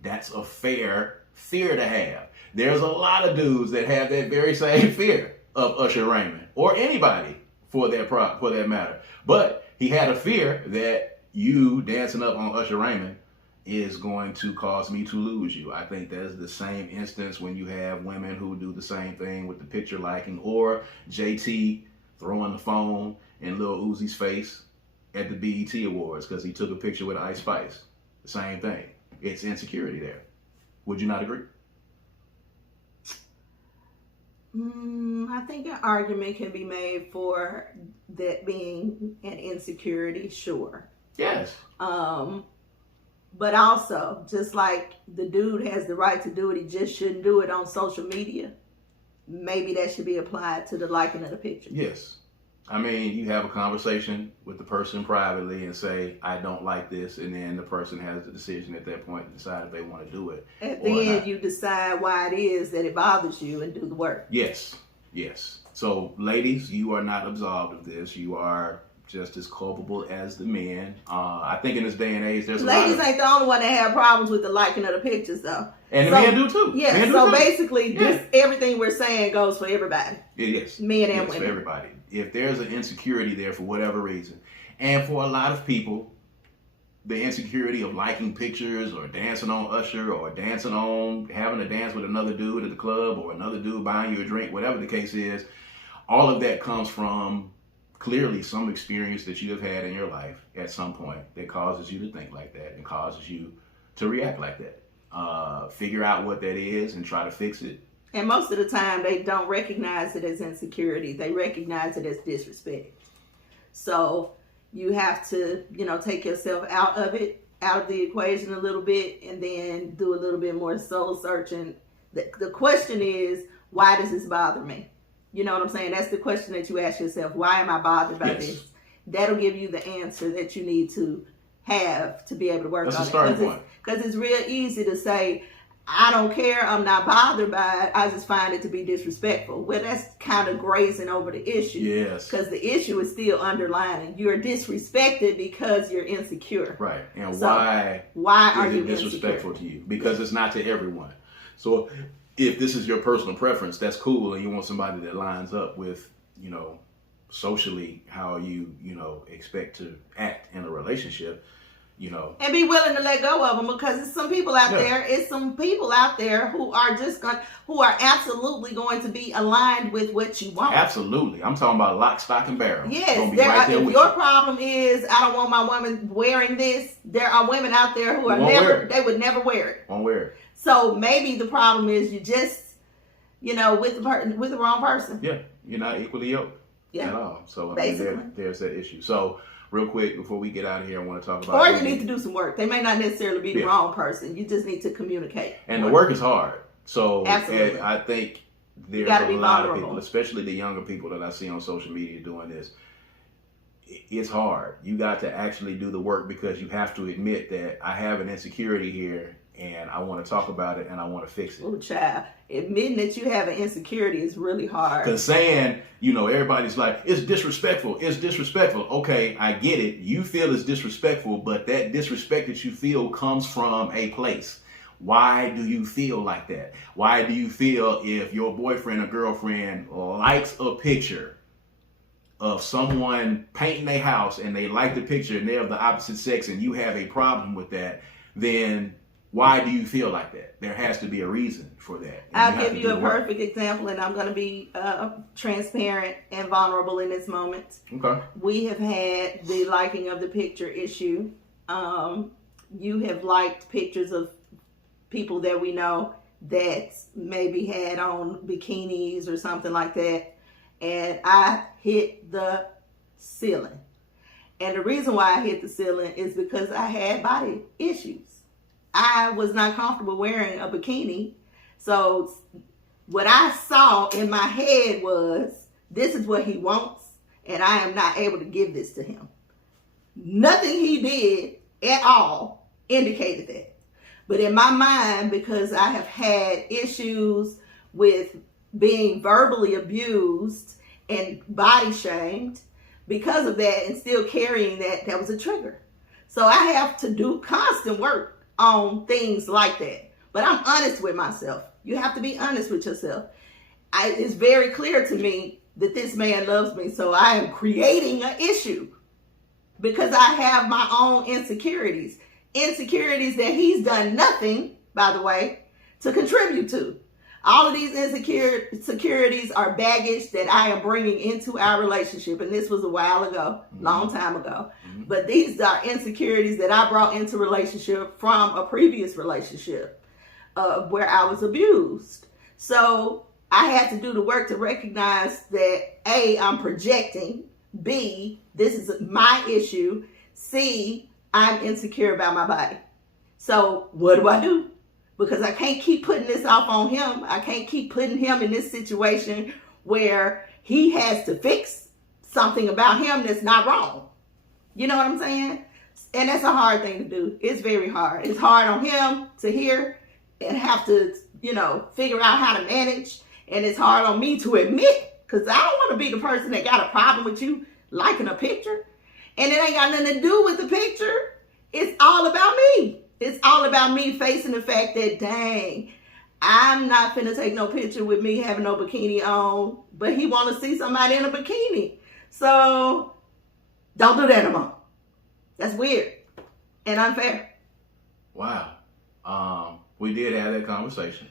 that's a fair fear to have. There's a lot of dudes that have that very same fear of Usher Raymond, or anybody for that matter. But he had a fear that you dancing up on Usher Raymond is going to cause me to lose you. I think that's the same instance when you have women who do the same thing with the picture liking, or JT throwing the phone in Lil Uzi's face at the BET Awards because he took a picture with Ice Spice. The same thing. It's insecurity there. Would you not agree? I think an argument can be made for that being an insecurity, sure. Yes. But also, just like the dude has the right to do it, he just shouldn't do it on social media. Maybe that should be applied to the liking of the picture. Yes. I mean, you have a conversation with the person privately and say, I don't like this, and then the person has the decision at that point to decide if they want to do it. At the end, you decide why it is that it bothers you and do the work. Yes. Yes. So, ladies, you are not absolved of this. You are just as culpable as the men. I think in this day and age, there's ladies ain't the only one that have problems with the liking of the pictures, though. And the men do too. Yeah. So basically, everything we're saying goes for everybody. Yes. Men and women. For everybody. If there's an insecurity there for whatever reason, and for a lot of people, the insecurity of liking pictures or dancing on Usher or dancing on having a dance with another dude at the club or another dude buying you a drink, whatever the case is, all of that comes from clearly some experience that you have had in your life at some point that causes you to think like that and causes you to react like that. Figure out what that is and try to fix it. And most of the time, they don't recognize it as insecurity. They recognize it as disrespect. So you have to, take yourself out of it, out of the equation a little bit, and then do a little bit more soul searching. The question is, why does this bother me? You know what I'm saying? That's the question that you ask yourself. Why am I bothered by this? That'll give you the answer that you need to have to be able to work on it. That's a starting point. Because it's real easy to say, I don't care, I'm not bothered by it, I just find it to be disrespectful. Well, that's kind of grazing over the issue. Yes. Because the issue is still underlining. You're disrespected because you're insecure. Right. And so why are you disrespectful to you? Because it's not to everyone. So if this is your personal preference, that's cool, and you want somebody that lines up with, you know, socially how you expect to act in a relationship. You know, and be willing to let go of them, because there's some people out there. It's some people out there who are who are absolutely going to be aligned with what you want. Absolutely, I'm talking about lock, stock, and barrel. Yes, if your problem is I don't want my woman wearing this, there are women out there who are they would never wear it. Won't wear it. So maybe the problem is you just, with the wrong person. Yeah, you're not equally yoked at all. So I mean, there's that issue. So. Real quick, before we get out of here, I want to talk about... Or you need to do some work. They may not necessarily be the wrong person. You just need to communicate. And the work is hard. So absolutely. I think there's a lot of people, especially the younger people that I see on social media doing this. It's hard. You got to actually do the work, because you have to admit that I have an insecurity here, and I want to talk about it, and I want to fix it. Oh, child. Admitting that you have an insecurity is really hard. Because saying, everybody's like, it's disrespectful. It's disrespectful. Okay, I get it. You feel it's disrespectful, but that disrespect that you feel comes from a place. Why do you feel like that? Why do you feel if your boyfriend or girlfriend likes a picture of someone painting their house, and they like the picture, and they're of the opposite sex, and you have a problem with that, then... why do you feel like that? There has to be a reason for that. I'll give you a perfect example, and I'm going to be transparent and vulnerable in this moment. Okay. We have had the liking of the picture issue. You have liked pictures of people that we know that maybe had on bikinis or something like that, and I hit the ceiling. And the reason why I hit the ceiling is because I had body issues. I was not comfortable wearing a bikini. So what I saw in my head was, this is what he wants, and I am not able to give this to him. Nothing he did at all indicated that. But in my mind, because I have had issues with being verbally abused and body shamed, because of that, and still carrying that was a trigger. So I have to do constant work on things like that. But I'm honest with myself. You have to be honest with yourself. It's very clear to me that this man loves me, so I am creating an issue because I have my own insecurities. Insecurities that he's done nothing, by the way, to contribute to. All of these insecurities are baggage that I am bringing into our relationship. And this was a while ago, long time ago. Mm-hmm. But these are insecurities that I brought into relationship from a previous relationship where I was abused. So I had to do the work to recognize that A, I'm projecting. B, this is my issue. C, I'm insecure about my body. So what do? Because I can't keep putting this off on him. I can't keep putting him in this situation where he has to fix something about him that's not wrong. You know what I'm saying? And that's a hard thing to do. It's very hard. It's hard on him to hear and have to, figure out how to manage. And it's hard on me to admit, because I don't want to be the person that got a problem with you liking a picture. And it ain't got nothing to do with the picture. It's all about me. It's all about me facing the fact that, dang, I'm not finna take no picture with me having no bikini on, but he want to see somebody in a bikini. So don't do that no more. That's weird and unfair. Wow. We did have that conversation.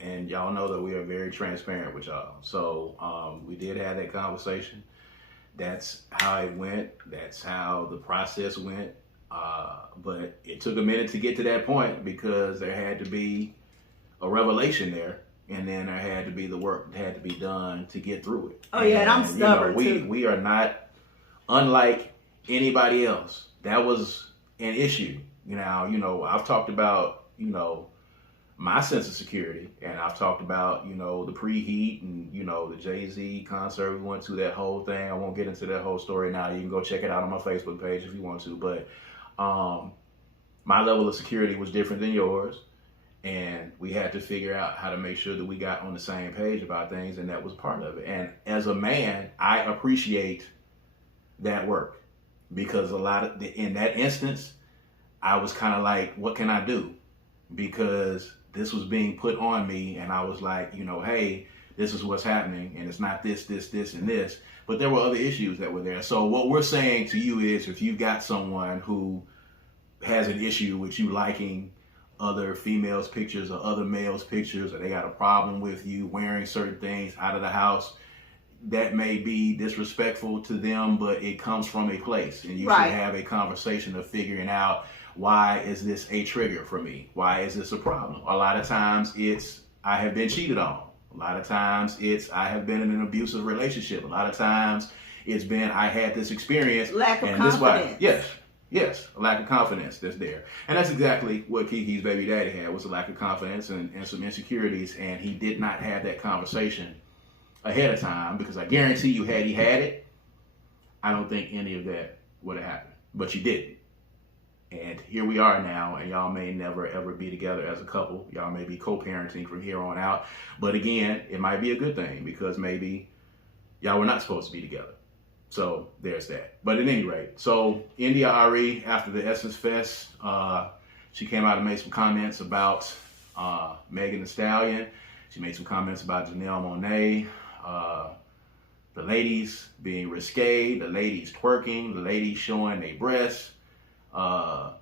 And y'all know that we are very transparent with y'all. So we did have that conversation. That's how it went. That's how the process went. But it took a minute to get to that point because there had to be a revelation there, and then there had to be the work that had to be done to get through it. Oh yeah, and I'm stubborn too. We are not unlike anybody else. That was an issue. I've talked about, my sense of security, and I've talked about, the preheat and, the Jay-Z concert we went to, that whole thing. I won't get into that whole story now. You can go check it out on my Facebook page if you want to, but my level of security was different than yours. And we had to figure out how to make sure that we got on the same page about things, and that was part of it. And as a man, I appreciate that work, because a lot of in that instance, I was kind of like, what can I do? Because this was being put on me, and I was like, hey, this is what's happening, and it's not this, and this. But there were other issues that were there. So what we're saying to you is, if you've got someone who has an issue with you liking other females' pictures or other males' pictures, or they got a problem with you wearing certain things out of the house, that may be disrespectful to them, but it comes from a place, and you should have a conversation of figuring out, why is this a trigger for me? Why is this a problem? A lot of times it's, I have been cheated on. A lot of times it's, I have been in an abusive relationship. A lot of times it's been, I had this experience. Lack of confidence. Yes, a lack of confidence that's there. And that's exactly what KeKe's baby daddy had, was a lack of confidence and some insecurities, and he did not have that conversation ahead of time, because I guarantee you, had he had it, I don't think any of that would have happened. But you didn't. And here we are now, and y'all may never ever be together as a couple. Y'all may be co-parenting from here on out. But again, it might be a good thing, because maybe y'all were not supposed to be together. So there's that. But at any rate, so India Arie, after the Essence Fest, she came out and made some comments about Megan Thee Stallion. She made some comments about Janelle Monae, the ladies being risque, the ladies twerking, the ladies showing their breasts. What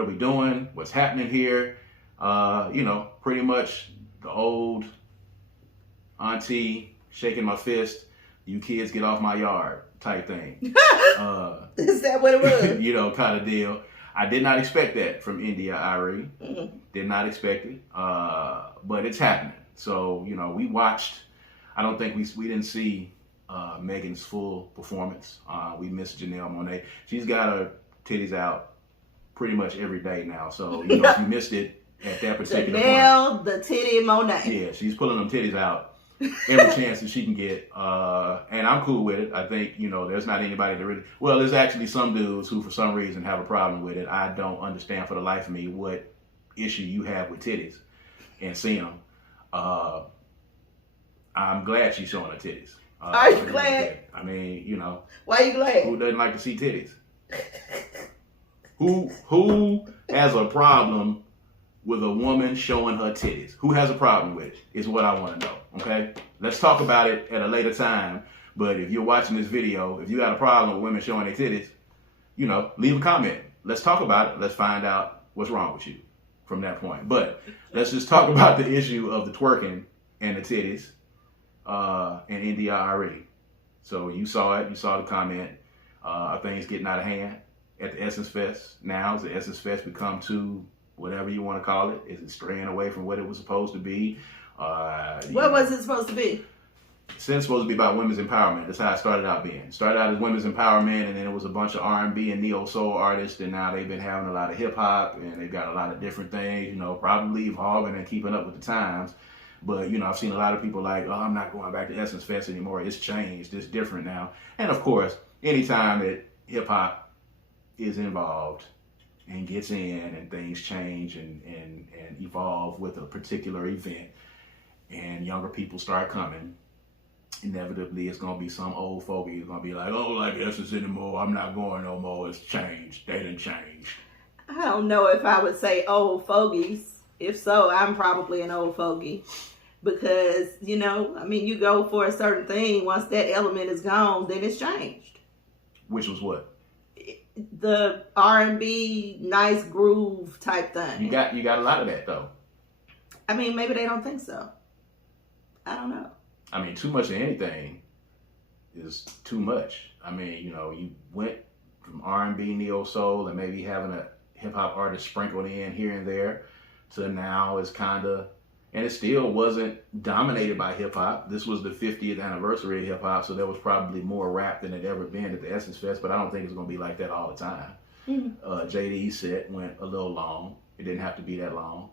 are we doing? What's happening here? Pretty much the old auntie shaking my fist, you kids get off my yard type thing. Is that what it was? Kind of deal. I did not expect that from India Arie. Mm-hmm. Did not expect it. But it's happening. So, we watched, I don't think we didn't see Megan's full performance. We missed Janelle Monae. She's got her titties out pretty much every day now. So, if you missed it at that particular Janelle, point, the titty Monae. Yeah, she's pulling them titties out every chance that she can get. And I'm cool with it. I think, there's not anybody that really, well, there's actually some dudes who for some reason have a problem with it. I don't understand for the life of me what issue you have with titties and seeing them. I'm glad she's showing her titties. Are you glad? I mean, Why are you glad? Who doesn't like to see titties? Who has a problem with a woman showing her titties? Who has a problem with it is what I want to know, okay? Let's talk about it at a later time, but if you're watching this video, if you got a problem with women showing their titties, leave a comment. Let's talk about it. Let's find out what's wrong with you from that point. But let's just talk about the issue of the twerking and the titties and India Arie. So you saw it. You saw the comment. Are things getting out of hand at the Essence Fest? Now, has the Essence Fest become too, whatever you want to call it? Is it straying away from what it was supposed to be? What was it supposed to be? It's supposed to be about women's empowerment. That's how it started out being. It started out as women's empowerment, and then it was a bunch of R&B and neo-soul artists, and now they've been having a lot of hip-hop, and they've got a lot of different things, probably evolving and keeping up with the times. But, I've seen a lot of people like, oh, I'm not going back to Essence Fest anymore. It's changed. It's different now. And, of course, anytime that hip-hop is involved and gets in and things change and evolve with a particular event and younger people start coming, inevitably it's going to be some old fogey who's going to be like, oh, like Essence anymore. I'm not going no more. It's changed. They done changed. I don't know if I would say old fogies. If so, I'm probably an old fogey. Because, you go for a certain thing. Once that element is gone, then it's changed. Which was what? The R&B, nice groove type thing. You got a lot of that, though. I mean, maybe they don't think so. I don't know. I mean, too much of anything is too much. I mean, you went from R&B, neo-soul, and maybe having a hip-hop artist sprinkled in here and there, to now is kind of, and it still wasn't dominated by hip-hop. This was the 50th anniversary of hip-hop, so there was probably more rap than it ever been at the Essence Fest, but I don't think it's going to be like that all the time. Mm-hmm. JD's set went a little long. It didn't have to be that long.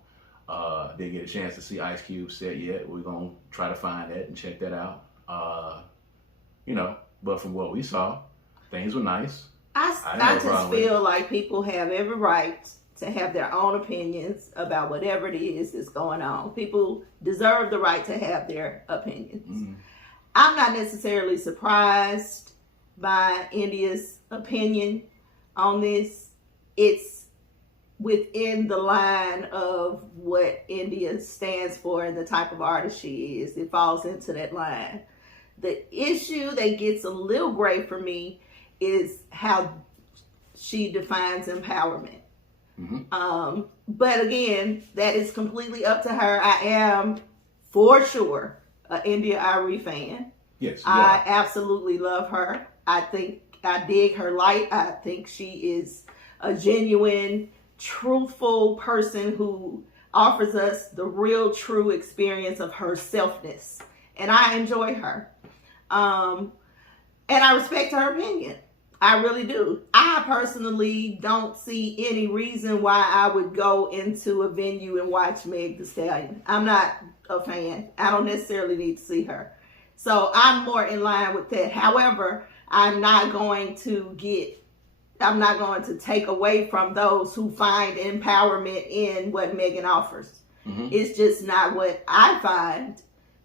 Didn't get a chance to see Ice Cube's set yet. We're going to try to find that and check that out. But from what we saw, things were nice. I just feel like people have every right to have their own opinions about whatever it is that's going on. People deserve the right to have their opinions. Mm-hmm. I'm not necessarily surprised by India's opinion on this. It's within the line of what India stands for and the type of artist she is. It falls into that line. The issue that gets a little gray for me is how she defines empowerment. Mm-hmm. But again, that is completely up to her. I am for sure an India Arie fan. Yes, I absolutely love her. I think I dig her light. I think she is a genuine, truthful person who offers us the real, true experience of her selfness. And I enjoy her. And I respect her opinion. I really do. I personally don't see any reason why I would go into a venue and watch Meg Thee Stallion. I'm not a fan. I don't necessarily need to see her. So I'm more in line with that. However, I'm not going to take away from those who find empowerment in what Megan offers. Mm-hmm. It's just not what I find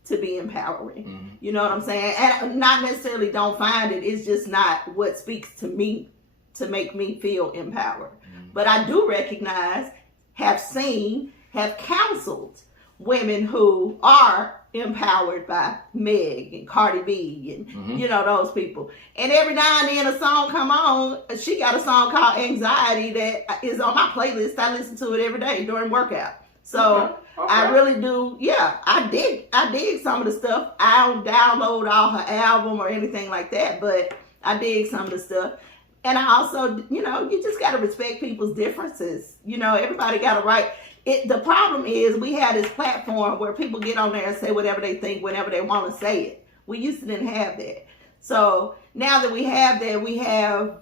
to be empowering. Mm-hmm. You know what I'm saying? And not necessarily don't find it. It's just not what speaks to me to make me feel empowered. Mm-hmm. But I do recognize, have seen, have counseled women who are empowered by Meg and Cardi B and mm-hmm. you know, those people. And every now and then a song come on. She got a song called Anxiety that is on my playlist. I listen to it every day during workout. So okay. I really do. Yeah, I dig some of the stuff. I don't download all her album or anything like that, but I dig some of the stuff. And I also, you know, you just got to respect people's differences. You know, everybody got a right. The problem is we have this platform where people get on there and say whatever they think, whenever they want to say it. We used to didn't have that. So now that we have that, we have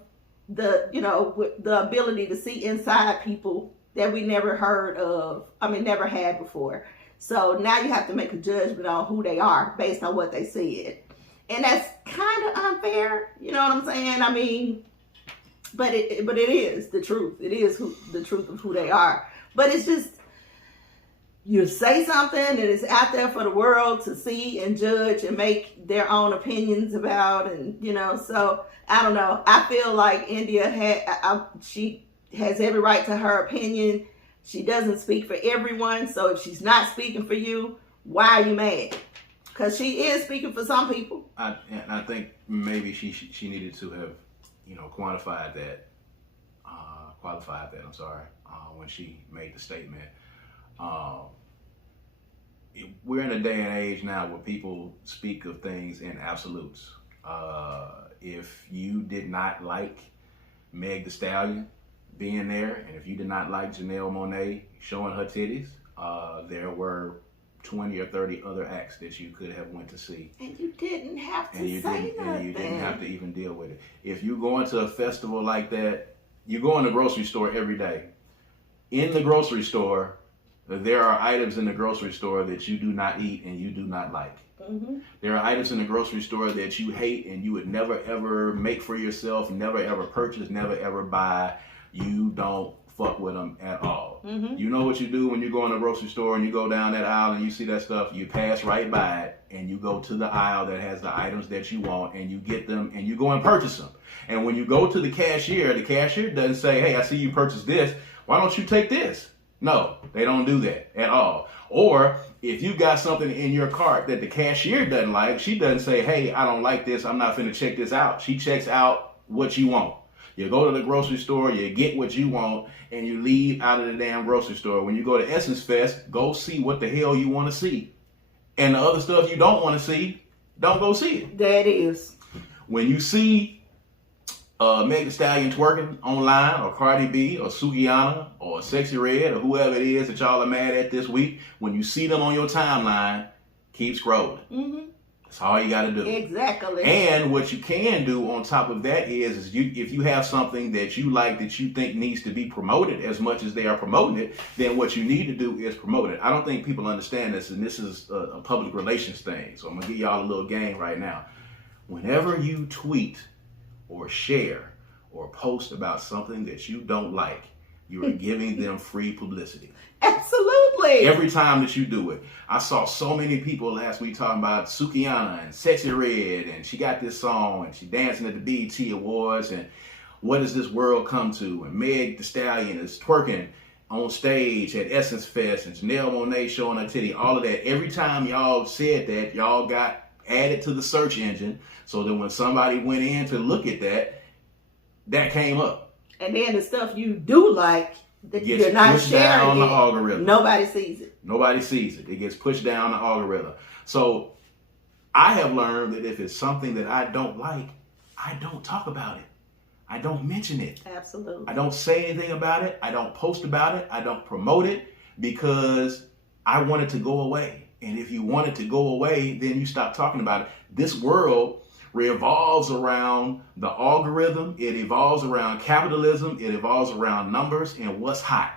the ability to see inside people that we never heard of. Never had before. So now you have to make a judgment on who they are based on what they said. And that's kind of unfair. You know what I'm saying? But it is the truth. It is the truth of who they are. But it's just, you say something and it's out there for the world to see and judge and make their own opinions about. And, you know, so I don't know. I feel like India she has every right to her opinion. She doesn't speak for everyone. So if she's not speaking for you, why are you mad? Because she is speaking for some people. I think maybe she needed to have, qualified that, when she made the statement. We're in a day and age now where people speak of things in absolutes. If you did not like Meg Thee Stallion being there, and if you did not like Janelle Monae showing her titties, there were 20 or 30 other acts that you could have went to see. And you didn't have to say nothing. And you didn't have to even deal with it. If you go into a festival like that, you go in the grocery store every day. In the grocery store, there are items in the grocery store that you do not eat and you do not like. Mm-hmm. There are items in the grocery store that you hate and you would never ever make for yourself, never ever purchase, never ever buy. You don't fuck with them at all. Mm-hmm. You know what you do when you go in the grocery store and you go down that aisle and you see that stuff, you pass right by it and you go to the aisle that has the items that you want and you get them and you go and purchase them. And when you go to the cashier doesn't say, hey, I see you purchased this. Why don't you take this? No, they don't do that at all. Or if you got something in your cart that the cashier doesn't like, she doesn't say, hey, I don't like this. I'm not finna check this out. She checks out what you want. You go to the grocery store, you get what you want, and you leave out of the damn grocery store. When you go to Essence Fest, go see what the hell you want to see. And the other stuff you don't want to see, don't go see it. That is. When you see Meg Thee Stallion twerking online, or Cardi B, or Sukihana, or Sexy Red, or whoever it is that y'all are mad at this week, when you see them on your timeline, keep scrolling. Mm-hmm. That's all you got to do. Exactly. And what you can do on top of that is if you have something that you like that you think needs to be promoted as much as they are promoting it, then what you need to do is promote it. I don't think people understand this, and this is a public relations thing. So I'm going to give y'all a little game right now. Whenever you tweet or share or post about something that you don't like, you are giving them free publicity. Absolutely. Every time that you do it. I saw so many people last week talking about Sukiana and Sexy Red, and she got this song, and she dancing at the BET Awards, and what does this world come to? And Meg Thee Stallion is twerking on stage at Essence Fest, and Janelle Monae showing her titty, all of that. Every time y'all said that, y'all got added to the search engine, so that when somebody went in to look at that, that came up. And then the stuff you do like, that gets you're not pushed down sharing the algorithm. Nobody sees it. Nobody sees it. It gets pushed down the algorithm. So I have learned that if it's something that I don't like, I don't talk about it. I don't mention it. Absolutely. I don't say anything about it. I don't post about it. I don't promote it, because I want it to go away. And if you want it to go away, then you stop talking about it. This world revolves around the algorithm. It evolves around capitalism. It evolves around numbers and what's hot.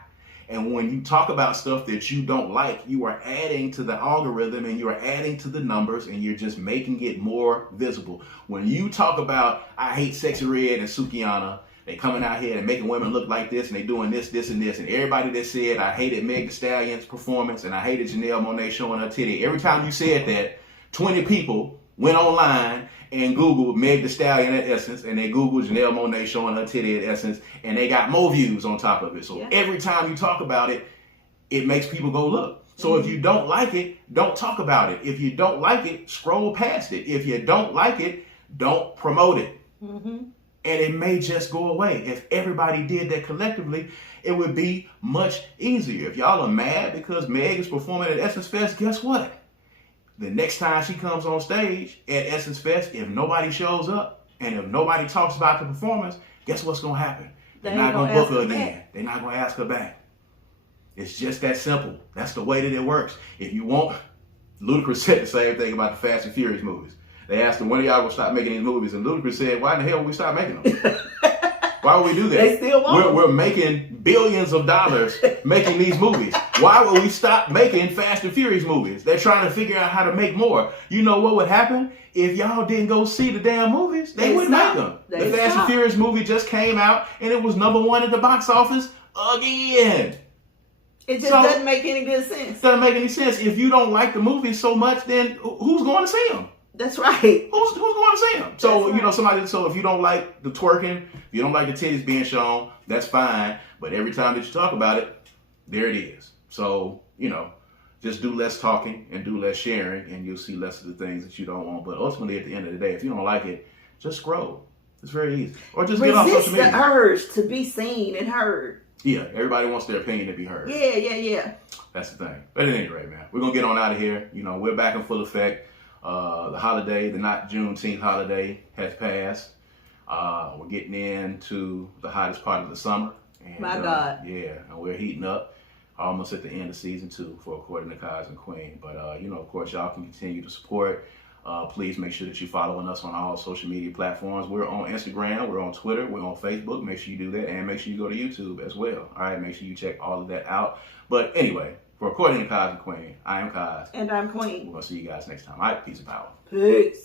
And when you talk about stuff that you don't like, you are adding to the algorithm, and you are adding to the numbers, and you're just making it more visible. When you talk about, I hate Sexy Red and Sukiana, they coming out here and making women look like this, and they doing this, this, and this, and everybody that said, I hated Meg Thee Stallion's performance, and I hated Janelle Monae showing her titty, every time you said that, 20 people went online and Googled Meg Thee Stallion at Essence, and they Googled Janelle Monae showing her titty at Essence, and they got more views on top of it. So every time you talk about it, it makes people go look. So if you don't like it, don't talk about it. If you don't like it, scroll past it. If you don't like it, don't promote it. And it may just go away. If everybody did that collectively, it would be much easier. If y'all are mad because Meg is performing at Essence Fest, guess what? The next time she comes on stage at Essence Fest, if nobody shows up and if nobody talks about the performance, guess what's going to happen? They're not going to book her again. They're not going to ask her back. It's just that simple. That's the way that it works. If you want, Ludacris said the same thing about the Fast and Furious movies. They asked him, when are y'all going to stop making these movies? And Ludacris said, why in the hell would we stop making them? Why would we do that? They still want we're making billions of dollars making these movies. Why would we stop making Fast and Furious movies? They're trying to figure out how to make more. You know what would happen? If y'all didn't go see the damn movies, they wouldn't make them. The Fast and Furious movie just came out, and it was #1 at the box office again. It just doesn't make any good sense. It doesn't make any sense. If you don't like the movies so much, then who's going to see them? That's right. Who's going to see them? So, you know, so if you don't like the twerking, if you don't like the titties being shown, that's fine. But every time that you talk about it, there it is. So, you know, just do less talking and do less sharing, and you'll see less of the things that you don't want. But ultimately, at the end of the day, if you don't like it, just scroll. It's very easy. Or just get off social media. Resist the urge to be seen and heard. Yeah, everybody wants their opinion to be heard. Yeah. That's the thing. But at any rate, man, we're going to get on out of here. You know, we're back in full effect. The holiday, the not Juneteenth holiday, has passed. We're getting into the hottest part of the summer. And, My God. Yeah, and we're heating up. Almost at the end of season 2 for According to Kaz Queen. But, you know, of course, y'all can continue to support. Please make sure that you're following us on all social media platforms. We're on Instagram, we're on Twitter, we're on Facebook. Make sure you do that, and make sure you go to YouTube as well. All right, make sure you check all of that out. But anyway, for According to Kaz Queen, I am Kaz. And I'm Queen. We're going to see you guys next time. All right, peace and power. Peace.